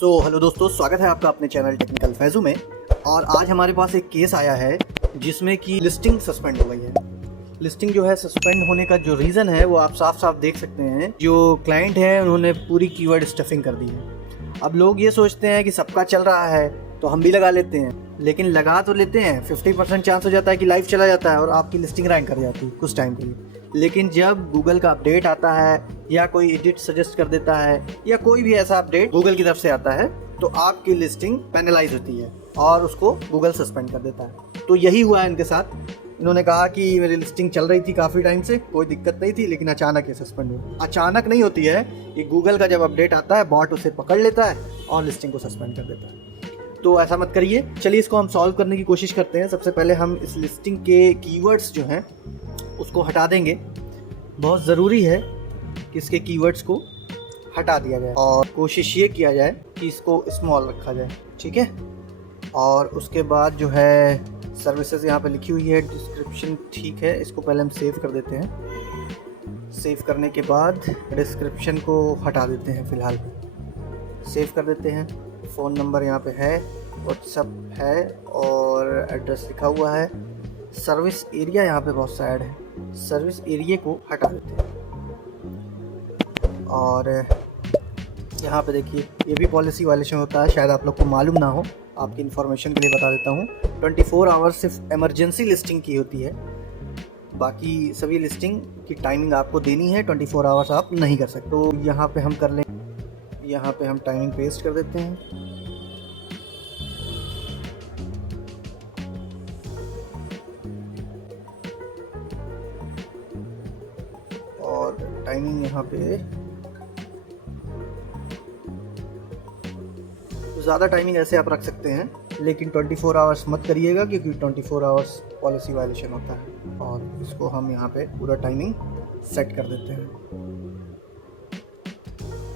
Hello दोस्तों, स्वागत है आपका अपने चैनल टेक्निकल फैजू में। और आज हमारे पास एक केस आया है जिसमें कि लिस्टिंग सस्पेंड हो गई है। लिस्टिंग जो है सस्पेंड होने का जो रीज़न है वो आप साफ साफ देख सकते हैं। जो क्लाइंट है उन्होंने पूरी कीवर्ड स्टफिंग कर दी है। अब लोग ये सोचते हैं कि सबका चल रहा है तो हम भी लगा लेते हैं, लेकिन लगा तो लेते हैं, 50% चांस हो जाता है कि लाइव चला जाता है और आपकी लिस्टिंग रैंक कर जाती है कुछ टाइम के लिए। लेकिन जब गूगल का अपडेट आता है या कोई एडिट सजेस्ट कर देता है या कोई भी ऐसा अपडेट गूगल की तरफ से आता है तो आपकी लिस्टिंग पेनलाइज होती है और उसको गूगल सस्पेंड कर देता है। तो यही हुआ है इनके साथ। इन्होंने कहा कि मेरी लिस्टिंग चल रही थी काफ़ी टाइम से, कोई दिक्कत नहीं थी, लेकिन अचानक ये सस्पेंड हुई। अचानक नहीं होती है ये, गूगल का जब अपडेट आता है बॉट उसे पकड़ लेता है और लिस्टिंग को सस्पेंड कर देता है। तो ऐसा मत करिए। चलिए इसको हम सॉल्व करने की कोशिश करते हैं। सबसे पहले हम इस लिस्टिंग के कीवर्ड्स जो हैं उसको हटा देंगे। बहुत ज़रूरी है कि इसके कीवर्ड्स को हटा दिया जाए और कोशिश ये किया जाए कि इसको स्मॉल रखा जाए, ठीक है। और उसके बाद जो है सर्विसेज यहाँ पे लिखी हुई है, डिस्क्रिप्शन ठीक है, इसको पहले हम सेव कर देते हैं। सेव करने के बाद डिस्क्रिप्शन को हटा देते हैं फ़िलहाल। सेव कर देते हैं। फ़ोन नंबर यहाँ पे है, व्हाट्सएप है और एड्रेस लिखा हुआ है। सर्विस एरिया यहाँ पे बहुत सा ऐड है, सर्विस एरिया को हटा देते हैं। और यहाँ पे देखिए ये भी पॉलिसी वायलेशन होता है, शायद आप लोग को मालूम ना हो, आपकी इन्फॉर्मेशन के लिए बता देता हूँ। 24 आवर्स सिर्फ इमरजेंसी लिस्टिंग की होती है, बाकी सभी लिस्टिंग की टाइमिंग आपको देनी है, 24 आवर्स आप नहीं कर सकते। तो यहाँ पे हम कर लें, यहाँ पे हम टाइमिंग पेस्ट कर देते हैं। और टाइमिंग यहाँ पे ज़्यादा टाइमिंग ऐसे आप रख सकते हैं, लेकिन 24 आवर्स मत करिएगा क्योंकि 24 आवर्स पॉलिसी वायलेशन होता है। और इसको हम यहाँ पे पूरा टाइमिंग सेट कर देते हैं,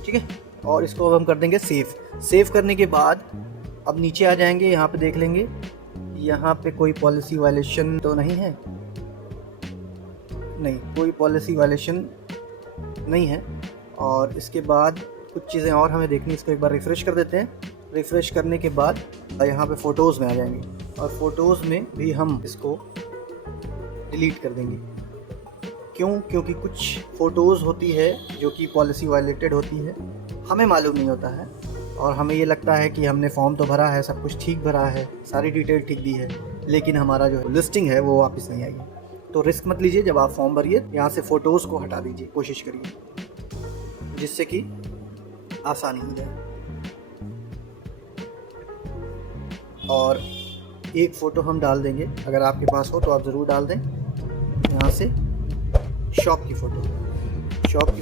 ठीक है। और इसको अब हम कर देंगे सेव। सेव करने के बाद अब नीचे आ जाएंगे, यहाँ पे देख लेंगे, यहाँ पे कोई पॉलिसी वायलेशन तो नहीं है, नहीं कोई पॉलिसी वायलेशन नहीं है। और इसके बाद कुछ चीज़ें और हमें देखनी, इसको एक बार रिफ़्रेश कर देते हैं। रिफ़्रेश करने के बाद यहाँ पे फ़ोटोज़ में आ जाएंगे और फ़ोटोज़ में भी हम इसको डिलीट कर देंगे। क्यों? क्योंकि कुछ फ़ोटोज़ होती है जो कि पॉलिसी वायलेटेड होती है, हमें मालूम नहीं होता है और हमें ये लगता है कि हमने फॉर्म तो भरा है, सब कुछ ठीक भरा है, सारी डिटेल ठीक दी है, लेकिन हमारा जो लिस्टिंग है वो वापस नहीं आई है। तो रिस्क मत लीजिए, जब आप फॉर्म भरिए यहाँ से फ़ोटोज़ को हटा दीजिए, कोशिश करिए जिससे कि आसानी हो जाए। और एक फ़ोटो हम डाल देंगे, अगर आपके पास हो तो आप ज़रूर डाल दें। यहाँ से शॉप की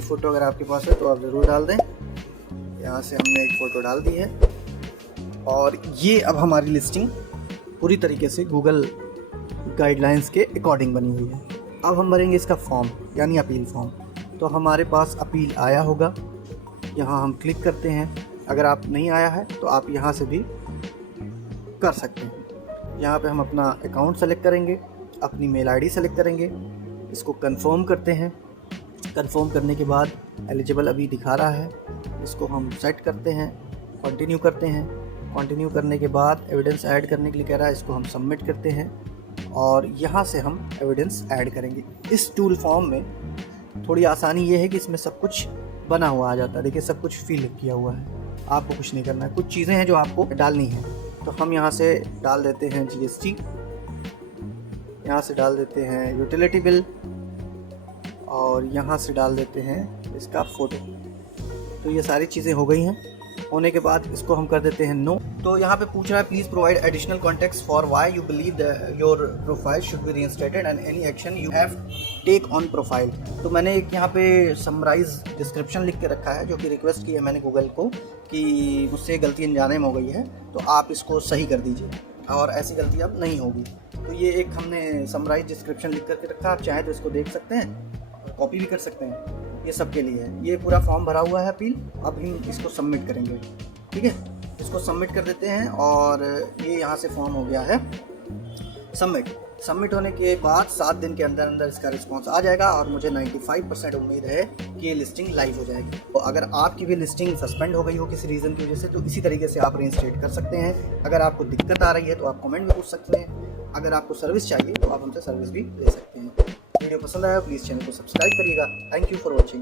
फ़ोटो अगर आपके पास है तो आप ज़रूर डाल दें। यहाँ से हमने एक फ़ोटो डाल दी है और ये अब हमारी लिस्टिंग पूरी तरीके से गूगल गाइडलाइंस के अकॉर्डिंग बनी हुई है। अब हम भरेंगे इसका फॉर्म, यानी अपील फॉर्म। तो हमारे पास अपील आया होगा, यहाँ हम क्लिक करते हैं। अगर आप नहीं आया है तो आप यहाँ से भी कर सकते हैं। यहाँ पे हम अपना अकाउंट सेलेक्ट करेंगे, अपनी मेल आईडी सेलेक्ट करेंगे, इसको कंफर्म करते हैं। कंफर्म करने के बाद एलिजिबल अभी दिखा रहा है, इसको हम सेट करते हैं, कंटिन्यू करते हैं। कंटिन्यू करने के बाद एविडेंस ऐड करने के लिए कह रहा है, इसको हम सबमिट करते हैं और यहाँ से हम एविडेंस ऐड करेंगे। इस टूल फॉर्म में थोड़ी आसानी ये है कि इसमें सब कुछ बना हुआ आ जाता है। देखिए सब कुछ फिल किया हुआ है, आपको कुछ नहीं करना है। कुछ चीज़ें हैं जो आपको डालनी है, तो हम यहाँ से डाल देते हैं GST, यहाँ से डाल देते हैं यूटिलिटी बिल और यहाँ से डाल देते हैं इसका फ़ोटो। तो ये सारी चीज़ें हो गई हैं। होने के बाद इसको हम कर देते हैं नो। तो यहाँ पे पूछ रहा है please provide additional context for why you believe your profile should be reinstated and any action you have take on profile. तो मैंने एक यहाँ पे समराइज डिस्क्रिप्शन लिख के रखा है, जो कि रिक्वेस्ट की है मैंने गूगल को कि मुझसे गलती अनजाने में हो गई है तो आप इसको सही कर दीजिए और ऐसी गलती अब नहीं होगी। तो ये एक हमने समराइज डिस्क्रिप्शन लिख करके रखा, आप चाहें तो इसको देख सकते हैं, कॉपी भी कर सकते हैं, ये सब के लिए है। ये पूरा फॉर्म भरा हुआ है अपील। अब हम इसको सबमिट करेंगे, ठीक है। इसको सबमिट कर देते हैं और ये यहाँ से फॉर्म हो गया है सबमिट। सबमिट होने के बाद 7 दिन के अंदर अंदर इसका रिस्पांस आ जाएगा और मुझे 95% उम्मीद है कि ये लिस्टिंग लाइव हो जाएगी। तो अगर आपकी भी लिस्टिंग सस्पेंड हो गई हो किसी रीज़न की वजह से, तो इसी तरीके से आप रीइंस्टेट कर सकते हैं। अगर आपको दिक्कत आ रही है तो आप कमेंट में पूछ सकते हैं। अगर आपको सर्विस चाहिए तो आप हमसे सर्विस भी ले सकते हैं। वीडियो पसंद आया प्लीज़ चैनल को सब्सक्राइब करिएगा। Thank you for watching.